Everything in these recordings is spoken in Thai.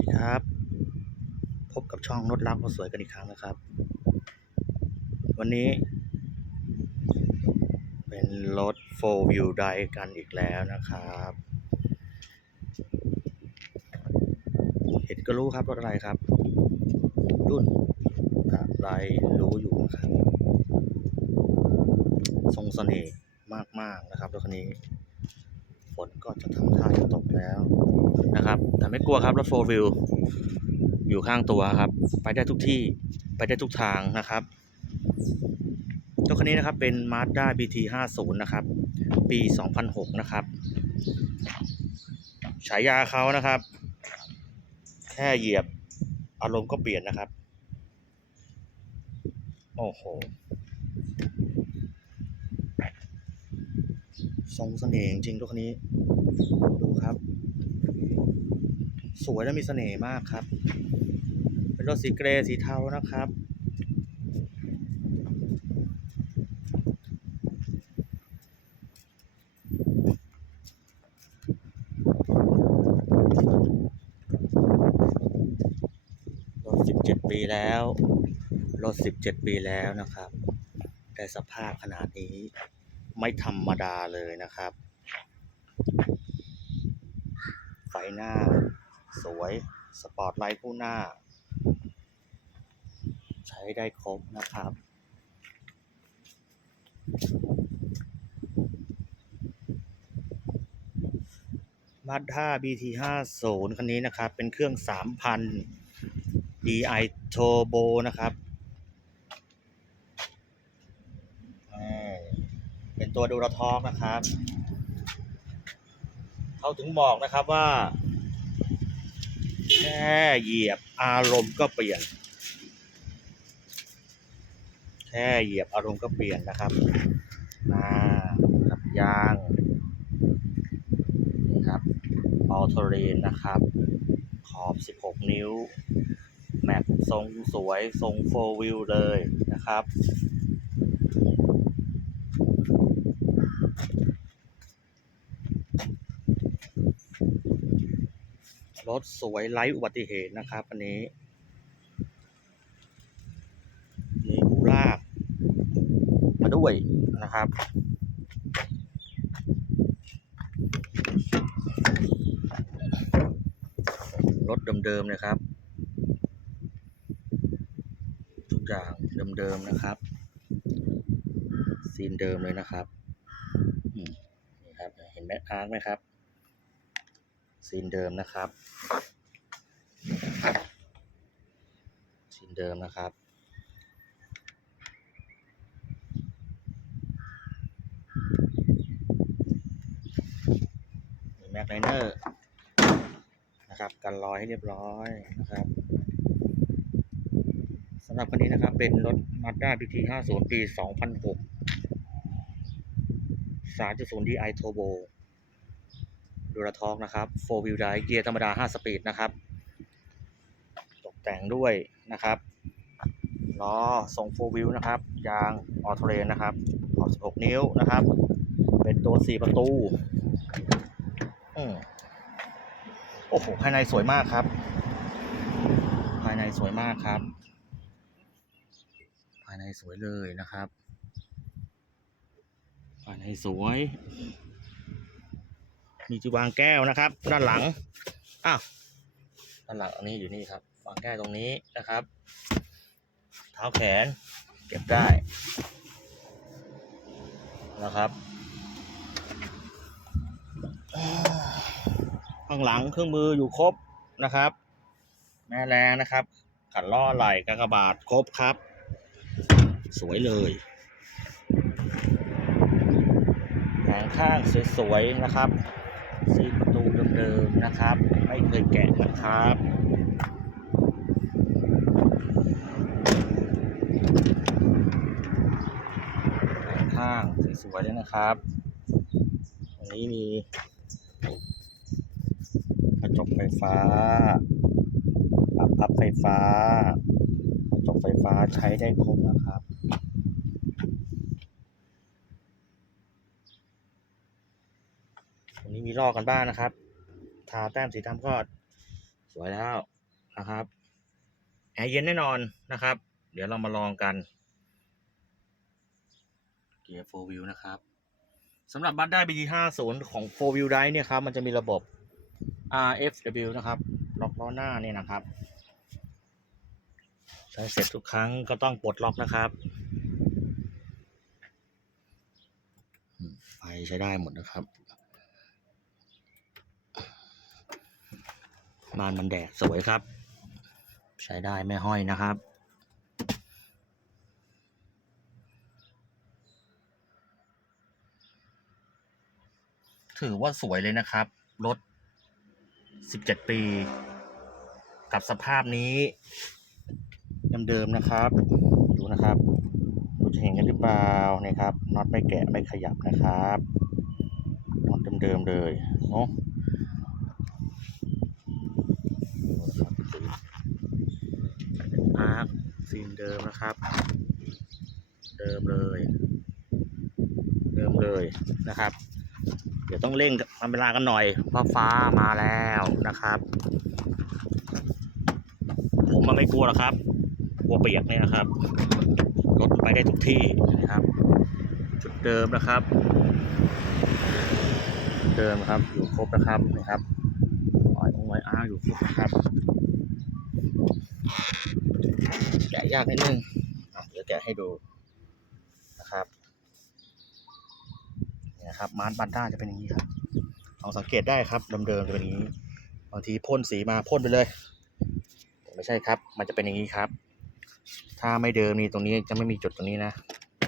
ดีครับ พบกับช่องรถรักรถสวยกันอีกครั้งนะครับ วันนี้ เป็นรถ 4 wheel drive กันอีกแล้วนะครับ เห็นก็รู้ครับรถอะไรครับ รุ่นอะไรรู้อยู่นะครับ ทรงเสน่ห์มาก ๆ นะครับรถคันนี้ นก็จะทำท่าจะตกแล้วนะครับ แต่ไม่กลัวครับรถโฟล์วิลอยู่ข้างตัวครับ ไปได้ทุกที่ไปได้ทุกทางนะครับรถคันนี้นะครับเป็น Mazda BT 50นะครับ ปี 2006 นะครับ ฉายาเขานะครับ แค่เหยียบอารมณ์ก็เปลี่ยนนะครับ โอ้โห ทรงเสน่ห์จริงๆรถคันนี้ ดูครับ สวยและมีเสน่ห์มากครับ เป็นรถสีเกรย์สีเทานะครับ รถ 17 ปีแล้ว รถ 17 ปีแล้วนะครับ แต่สภาพขนาดนี้ ไม่ธรรมดาเลยนะครับ ไฟหน้า สวย สปอร์ตไลท์คู่หน้า ใช้ได้ครบนะครับมาด้า BT 50คันนี้นะครับ เป็นเครื่อง 3,000 DI Turbo นะครับอ่า เป็นตัวดูราทอกนะครับ เขาถึงบอกนะครับว่า แค่เหยียบอารมณ์ก็เปลี่ยน แค่เหยียบอารมณ์ก็เปลี่ยนนะครับมากับยางนี่ครับออโตเรนนะครับ ขอบ 16 นิ้ว แม็กทรงสวย ทรงโฟวิลเลยนะครับ รถสวยไร้อุบัติเหตุนะครับ อันนี้มีหูลาก มาด้วยนะครับ รถเดิมๆเลยครับ ทุกอย่างเดิมๆนะครับ ซีนเดิมเลยนะครับนี่ครับ เห็นแบ็คอาร์คไหมครับ ซีนเดิมนะครับ ซีนเดิมนะครับ มีแม็กไลเนอร์นะครับกันรอยให้เรียบร้อยนะครับสำหรับคันนี้นะครับเป็นรถ Mazda BT 50 ปี 2006 3.0 DI Turbo ดูระทอกนะครับ 4 wheel drive เกียร์ธรรมดา 5 สปีดนะครับ ตกแต่งด้วยนะครับล้อทรง 4 wheel นะครับ ยางออโตเรนนะครับขอบ16 นิ้วนะครับ เป็นตัว 4 ประตูอืมโอ้โห ภายในสวยมากครับ ภายในสวยมากครับ ภายในสวยเลยนะครับ ภายในสวย มีที่วางแก้วนะครับ ด้านหลังอ้าวด้านหลังอันนี้อยู่นี่ครับวางแก้วตรงนี้นะครับ เท้าแขนเก็บได้นะครับข้างหลังเครื่องมืออยู่ครบนะครับ แม่แรงนะครับ ขันล้อไหล่กากบาทครบครับ สวยเลยแผงข้างสวยๆนะครับ สีประตูเดิมๆนะครับ ไม่เคยแกะนะครับข้างสวยๆเลยนะครับ อันนี้มีกระจกไฟฟ้าปรับพับไฟฟ้า กระจกไฟฟ้าใช้ได้ครบนะครับ ตรงนี้มีลอกกันบ้างนะครับ ทาแต้มสีดำก็สวยแล้วนะครับแอร์เย็นแน่นอนนะครับ เดี๋ยวเรามาลองกัน เกียร์4 wheel นะครับสำหรับบัตได้ BT 50ของ4 wheel drive เนี่ยครับ มันจะมีระบบ RFW นะครับ ล็อกล้อหน้าเนี่ยนะครับ ใช้เสร็จทุกครั้งก็ต้องปลดล็อกนะครับไฟใช้ได้หมดนะครับ บานมันแดดสวยครับ ใช้ได้ไม่ห้อยนะครับ ถือว่าสวยเลยนะครับ รถ 17 ปี กับสภาพนี้เดิมๆนะครับ ดูนะครับดูจะเห็นกันหรือเปล่านี่ครับน็อตไม่แกะไม่ขยับนะครับน็อตเดิมๆเลยเนาะอา ร์คซีนเดิมนะครับ เดิมเลย เดิมเลยนะครับ เดี๋ยวต้องเร่งทำเวลากันหน่อยเพราะฟ้ามาแล้วนะครับ ผมมันไม่กลัวหรอกครับ กลัวเปียกเนี่ยครับรถไปได้ทุกที่นะครับ จุดเดิมนะครับ เดิมครับอยู่ครบนะครับนะครับออยองไว้อาอยู่ครบนะครับ แกะยากนิดนึงเดี๋ยวแกะให้ดูนะครับเนี่นะครับมาร์บันด้าจะเป็นอย่างนี้ครับลองสังเกตได้ครับเดิมๆจะเป็นอย่างนี้บางทีพ่นสีมาพ่นไปเลยไม่ใช่ครับ มันจะเป็นอย่างนี้ครับ ถ้าไม่เดิมนี่ตรงนี้จะไม่มีจุดตรงนี้นะ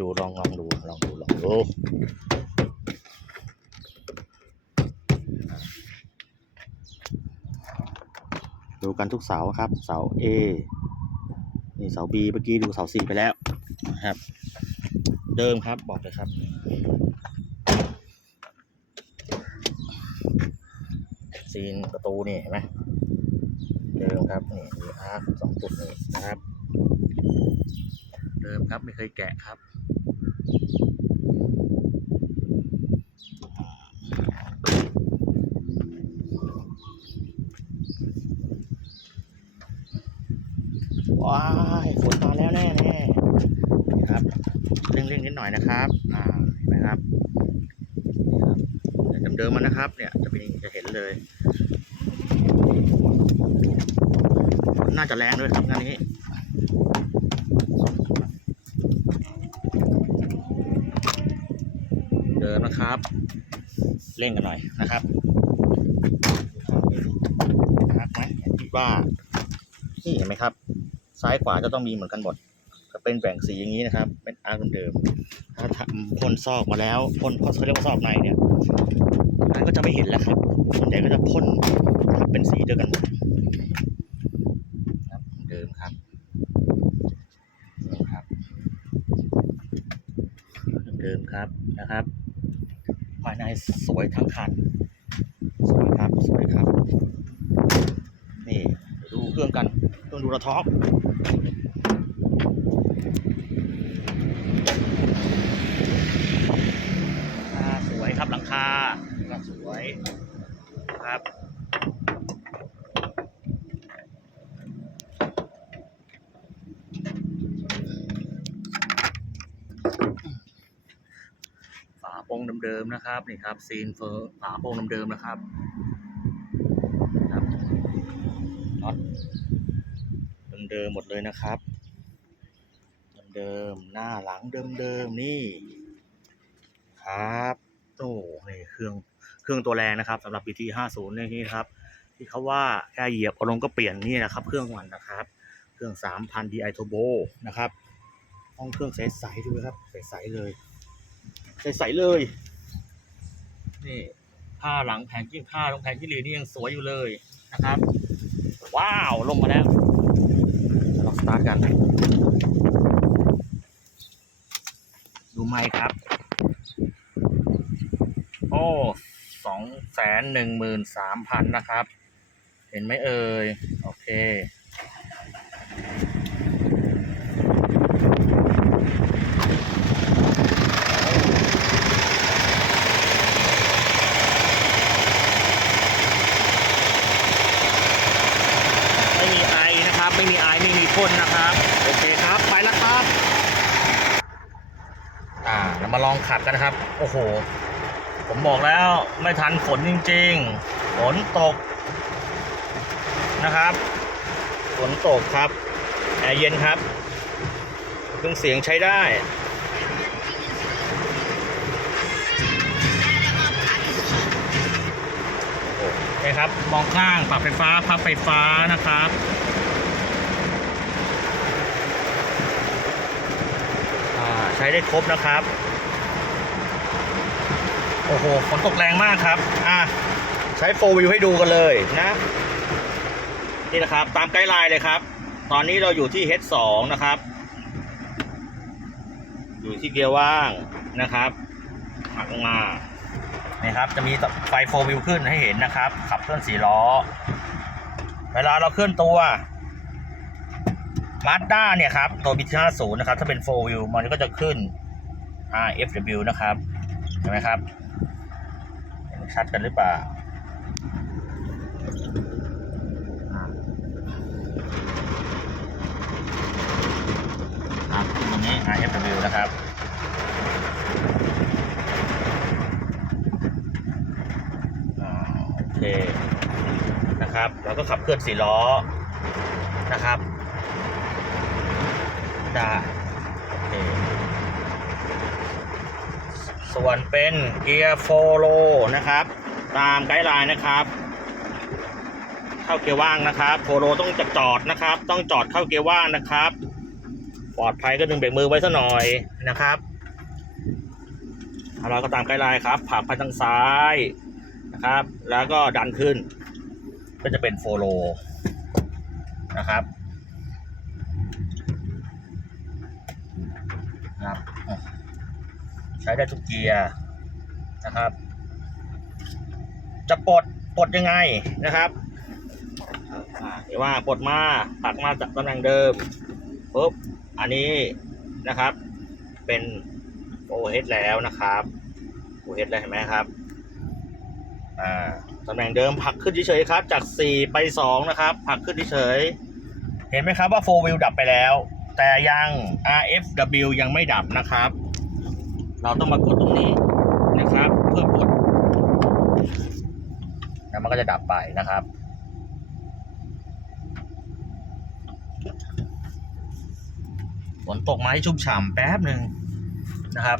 ดูลองลองดูลองดูลองดูดูกันทุกเสาครับ เสา A เสา B เมื่อกี้ดูเสา C ไปแล้วนะครับ เดิมครับบอกเลยครับซีนประตูนี่เห็นไหมเดิมครับนี่มีอาร์คสองจุดนี้นะครับ เดิมครับไม่เคยแกะครับว้าว น่แน่ๆครับเร่งๆนิดหน่อยนะครับอ่าเห็นไหมครับเดิมๆมันนะครับ เนี่ยจะเป็นจะเห็นเลยนน่าจะแรงด้วยครับงานนี้เดินนะครับ เร่งกันหน่อยนะครับนะครับไหมคิดว่านี่เห็นไหมครับ ซ้ายขวาจะต้องมีเหมือนกันหมด จะเป็นแบ่งสีอย่างนี้นะครับ เป็นอาร์คเดิมถ้าทำพ่นซอกมาแล้วพ่นเขาเรียกว่าซอกในเนี่ยนั้นก็จะไม่เห็นแล้วครับส่วนใหญ่ก็จะพ่นเป็นสีเดียวกันครับเดิมครับเดิมครับ เดิมครับนะครับ ภายในสวยทั้งคันสวยครับสวยครับ นี่ดูเครื่องกันเครื่องดูระท็อกอ่าสวยครับหลังคาก็สวยครับฝาโป่งเดิมๆนะครับนี่ครับซีนเฟอร์ฝาโป่งเดิมๆนะครับครับน็อตเดิมๆหมดเลยนะครับเดิมๆหน้าหลังเดิมๆนี่ครับ โอ้นี่เครื่องเครื่องตัวแรงนะครับสำหรับ BT 50นี่ครับ ที่เขาว่าแค่เหยียบอารมณ์ก็เปลี่ยนนี่นะครับ เครื่องมันนะครับ เครื่อง 3,000 DI Turbo นะครับห้องเครื่องใสๆดูนะครับใสๆเลยใสๆเลยนี่ผ้าหลังแผงกิ้งผ้าตรงแผงกิ้งหรีนี่ยังสวยอยู่เลยนะครับ ว้าวลงมาแล้วลองสตาร์ทกัน ดูไหมครับ โอ้สองแสนหนึ่งหมื่นสามพันนะครับ เห็นไหมเอ่ย โอเคไม่มีไอายไม่มีพ่นนะครับ โอเคครับ ไปแล้วครับ อ่าเรามาลองขับกันนะครับ โอ้โห ผมบอกแล้วไม่ทันฝนจริงๆ ฝนตกนะครับ ฝนตกครับแอร์เย็นครับเครื่องเสียงใช้ได้นี่ครับ มองข้างปรับไฟฟ้าพับไฟฟ้านะครับใช้ได้ครบนะครับ โอ้โหฝนตกแรงมากครับ อะ ใช้โฟวิวให้ดูกันเลยนะ นี่นะครับ ตามไกด์ไลน์เลยครับ ตอนนี้เราอยู่ที่ H2 นะครับ อยู่ที่เกียร์ว่างนะครับหักลงมานี่ครับ จะมีไฟโฟวิวขึ้นให้เห็นนะครับ ขับเคลื่อนสี่ล้อ เวลาเราเคลื่อนตัวมาสด้าเนี่ยครับ ตัว BT 5 0นย์นะครับ ถ้าเป็นโฟวิวมันก็จะขึ้น RFW นะครับ เห็นไหมครับ ชัดกันหรือเปล่าอ่าครับตรงนี้ RFW นะครับอโอเคนะครับเราก็ขับเคลื่อนสี่ล้อนะครับได้โอเค ส่วนเป็นเกียร์โฟโลนะครับ ตามไกด์ไลน์นะครับ เข้าเกียร์ว่างนะครับโฟโลต้องจะจอดนะครับ ต้องจอดเข้าเกียร์ว่างนะครับ ปลอดภัยก็ดึงเบรกมือไว้ซะหน่อยนะครับเราก็ตามไกด์ไลน์ครับผักไปทางซ้ายนะครับ แล้วก็ดันขึ้น ก็จะเป็นโฟโลนะครับนะครับ ช้ได้ทุกเกียร์นะครับ จะปลดปลดยังไงนะครับเดี๋ยวว่าปลดมาปักมาจากตำแหน่งเดิมปุ๊บอันนี้นะครับ เป็นโอเฮดแล้วนะครับโอเฮดแล้วเห็นไหมครับอ่าตำแหน่งเดิมผลักขึ้นเฉยๆครับ จาก 4 ไป 2 นะครับผลักขึ้นเฉยเห็นไหมครับว่า4 wheel ดับไปแล้ว แต่ยัง RFW ยังไม่ดับนะครับ เราต้องมากดตรงนี้นะครับเพื่อกดแล้วมันก็จะดับไปนะครับ ฝนตกมาให้ชุ่มฉ่ำแป๊บหนึ่งนะครับ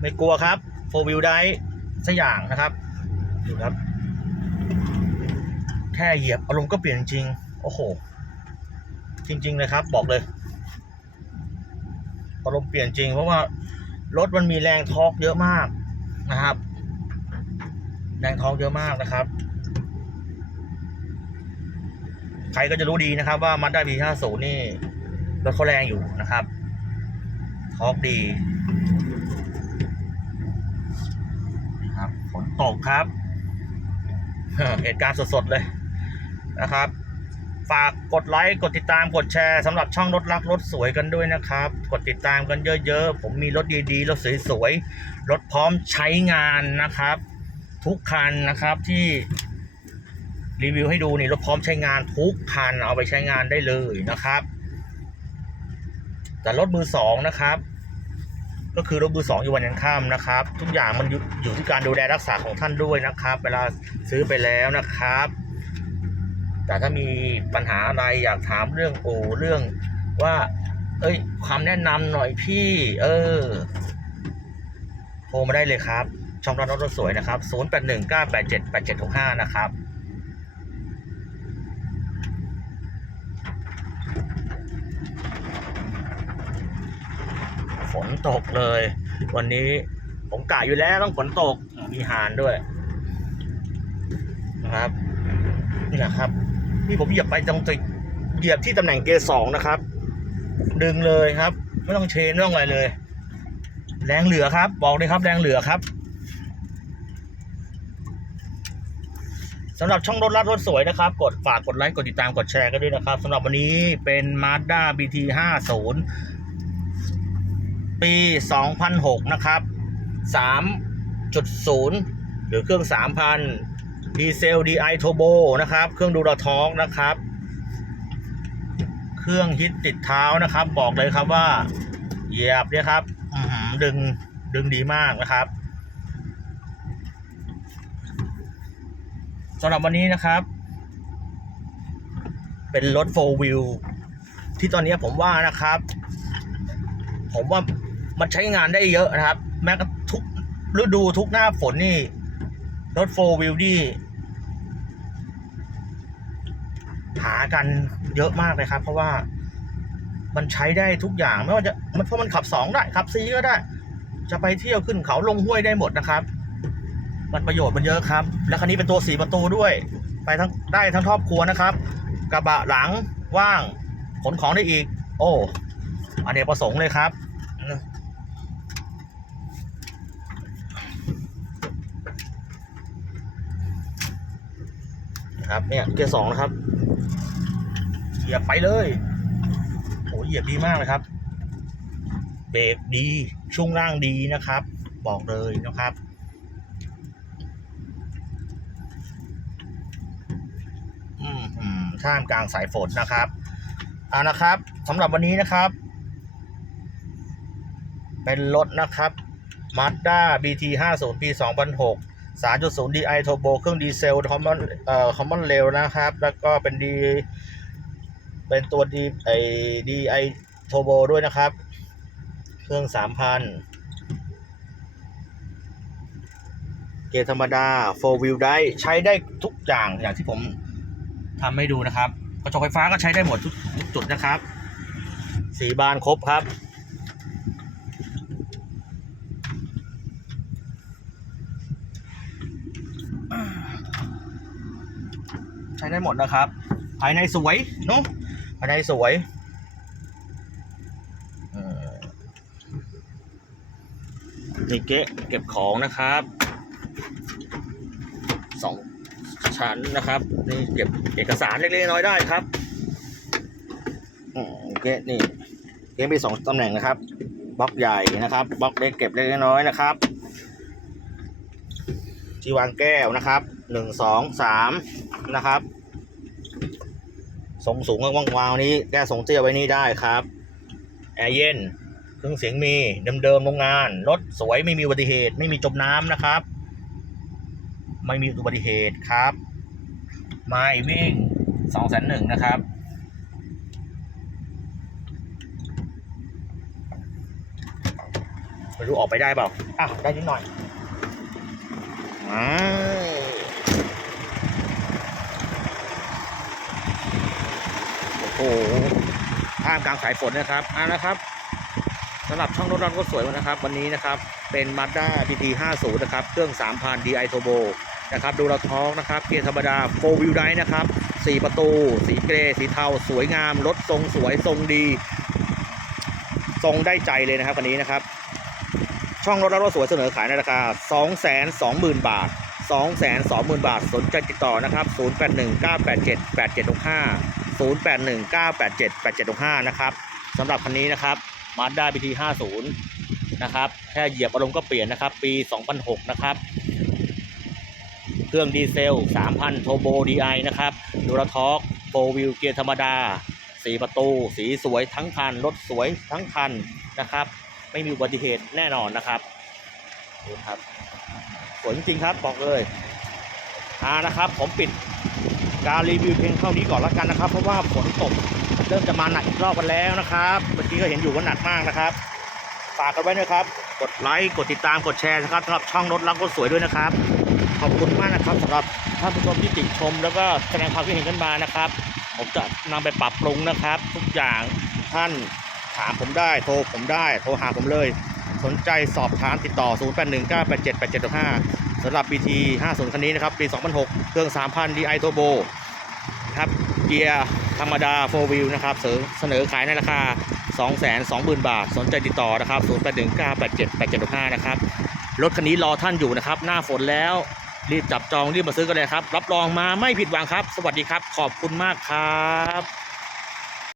ไม่กลัวครับโฟวิวได้สักอย่างนะครับดูครับ แค่เหยียบอารมณ์ก็เปลี่ยนจริง โอ้โห จริง ๆ เลยครับ บอกเลย อารมณ์เปลี่ยนจริง เพราะว่ารถมันมีแรงทอร์กเยอะมากนะครับ แรงทอร์กเยอะมากนะครับ ใครก็จะรู้ดีนะครับว่ามัดได้ B50 นี่รถเขาแรงอยู่นะครับทอร์กดีครับฝนตกครับเหตุการณ์สดๆเลยนะครับ ฝากกดไลค์กดติดตามกดแชร์สำหรับช่องรถรักรถสวยกันด้วยนะครับ กดติดตามกันเยอะๆ ผมมีรถดีๆ รถสวยๆ รถพร้อมใช้งานนะครับ ทุกคันนะครับที่รีวิวให้ดูนี่รถพร้อมใช้งานทุกคันเอาไปใช้งานได้เลยนะครับ แต่รถมือสองนะครับ ก็คือรถมือสองอยู่วันยังค่ำนะครับ ทุกอย่างมันอยู่อยู่ที่การดูแลรักษาของท่านด้วยนะครับ เวลาซื้อไปแล้วนะครับ แต่ถ้ามีปัญหาอะไรอยากถามเรื่องโอเรื่องว่า เอ้ยความแนะนำหน่อยพี่ เออโทรมาได้เลยครับ ช่องร้านรถสวยนะครับ 0819878765 นะครับฝนตกเลย วันนี้ผมกะอยู่แล้วต้องฝนตกมีหานด้วย นะครับ นี่นะครับ นี่ผมเหยียบไปตรงติเหยียบที่ตำแหน่งเกียร์สองนะครับ ดึงเลยครับ ไม่ต้องเชนไม่ต้องอะไรเลย แรงเหลือครับ บอกเลยครับแรงเหลือครับสำหรับช่องรถลัดรถสวยนะครับ กดฝากกดไลค์กดติดตามกดแชร์กันด้วยนะครับสำหรับวันนี้เป็น Mazda BT 50ปี 2006 นะครับ 3.0 หรือเครื่อง 3,000 ดีเซล DI Turbo นะครับ เครื่องดูดท้องนะครับ เครื่องฮิตติดเท้านะครับ บอกเลยครับว่าเหยียบเนี่ยครับอื้อหือดึงดึงดีมากนะครับสำหรับวันนี้นะครับ เป็นรถ4 wheel ที่ตอนนี้ผมว่านะครับ ผมว่ามันใช้งานได้เยอะนะครับ แม้กระทุกฤดูทุกหน้าฝนนี่ รถ4 wheel นี่หากันเยอะมากเลยครับ เพราะว่ามันใช้ได้ทุกอย่างไม่ว่าจะมันเพราะมันขับ2ได้ขับซีก็ได้ จะไปเที่ยวขึ้นเขาลงห้วยได้หมดนะครับ มันประโยชน์มันเยอะครับ และคันนี้เป็นตัวสีประตูด้วย ไปทั้งได้ทั้งครอบครัวนะครับ กระบะหลังว่างขนของได้อีก โอ้อันเนกประสงค์เลยครับ ครับเนี่ยเกียร์สองนะครับเหยียบไปเลยโหเหยียบดีมากเลยครับเบรกดีช่วงล่างดีนะครับ บอกเลยนะครับอืมท่ามกลางสายฝนนะครับเอานะครับสำหรับวันนี้นะครับ เป็นรถนะครับ Mazda BT 50 ปี 2006 3.0 DI Turbo เครื่องดีเซล Common เอ่อ Common Rail นะครับ แล้วก็เป็นดีเป็นตัวดีไอ DI Turbo ด้วยนะครับ เครื่อง 3,000 เกียร์ธรรมดา 4 wheel ได้ใช้ได้ทุกอย่างอย่างที่ผมทำให้ดูนะครับกระจกไฟฟ้าก็ใช้ได้หมดทุกทุกจุดนะครับ สีบานครบครับ ได้หมดนะครับ ภายในสวยเนาะภายในสวยอ่อนี่เกะเก็บของนะครับสองชั้นนะครับ นี่เก็บเอกสารเล็กๆน้อยได้ครับอืมเกะนี่เกะมีสองตำแหน่งนะครับบล็อกใหญ่นะครับบล็อกเล็กเก็บเล็กๆน้อยนะครับ ที่วางแก้วนะครับหนึ่งสองสามนะครับ ทรงสูงว่างวาวนี้แก้ทรงเตี้ยไว้นี่ได้ครับ แอร์เย็น เครื่องเสียงมี เดิมๆโรงงาน รถสวยไม่มีอุบัติเหตุ ไม่มีจมน้ำนะครับ ไม่มีอุบัติเหตุครับ ไม่วิ่งสองแสนหนึ่งนะครับไม่รู้ออกไปได้เปล่าอะได้นิดหน่อยอ่าโอ้โห ท่ามกลางสายฝนนะครับอ่านะครับสำหรับช่องรถรันก็สวยนะครับ วันนี้นะครับเป็น Mazda PT 50 นะครับ เครื่อง 3,000 DI Turbo นะครับ ดูราท้องนะครับ เกียร์ธรรมดา 4 wheel drive นะครับ 4 ประตู สีเกรสีเทา สวยงาม รถทรงสวยทรงดี ทรงได้ใจเลยนะครับวันนี้นะครับ ช่องรถรับรถสวยเสนอขายในราคา 220,000 บาท 220,000 บาท สนใจติดต่อนะครับ 0819878765 0819878765 นะครับสำหรับคันนี้นะครับ Mazda BT 50 นะครับแค่เหยียบอารมณ์ก็เปลี่ยนนะครับ ปี 2006 นะครับ เครื่องดีเซล 3,000 โทโบ DI นะครับดูราทอกโฟวิลเกียร์ธรรมดา สีประตู สีสวยทั้งคัน รถสวยทั้งคันนะครับ ไม่มีอุบัติเหตุแน่นอนนะครับดูครับสวยจริงครับบอกเลยอ่านะครับ ผมปิด การรีวิวเพียงเท่านี้ก่อนละกันนะครับ เพราะว่าฝนตกเริ่มจะมาหนักอีกรอบกันแล้วนะครับเมื่อกี้ก็เห็นอยู่ว่าหนักมากนะครับฝากกันไว้นะครับ กดไลค์กดติดตามกดแชร์นะครับสำหรับช่องรถรักรถสวยด้วยนะครับ ขอบคุณมากนะครับสำหรับท่านผู้ชมที่ติดชม แล้วก็แสดงความคิดเห็นกันมานะครับ ผมจะนำไปปรับปรุงนะครับ ทุกอย่างท่านถามผมได้โทรผมได้โทรหาผมเลย สนใจสอบถามติดต่อ 0 8 1 9 8 7 8 7 5 สำหรับ BT 50คันนี้นะครับปี 2006 เครื่อง 3,000 DI Turbo ครับเกียร์ธรรมดา 4 wheel นะครับเสนอขายในราคา 220,000 บาท สนใจติดต่อนะครับ 0819878765 นะครับ รถคันนี้รอท่านอยู่นะครับ หน้าฝนแล้วรีบจับจองรีบมาซื้อกันเลยครับ รับรองมาไม่ผิดหวังครับ สวัสดีครับ ขอบคุณมากครับ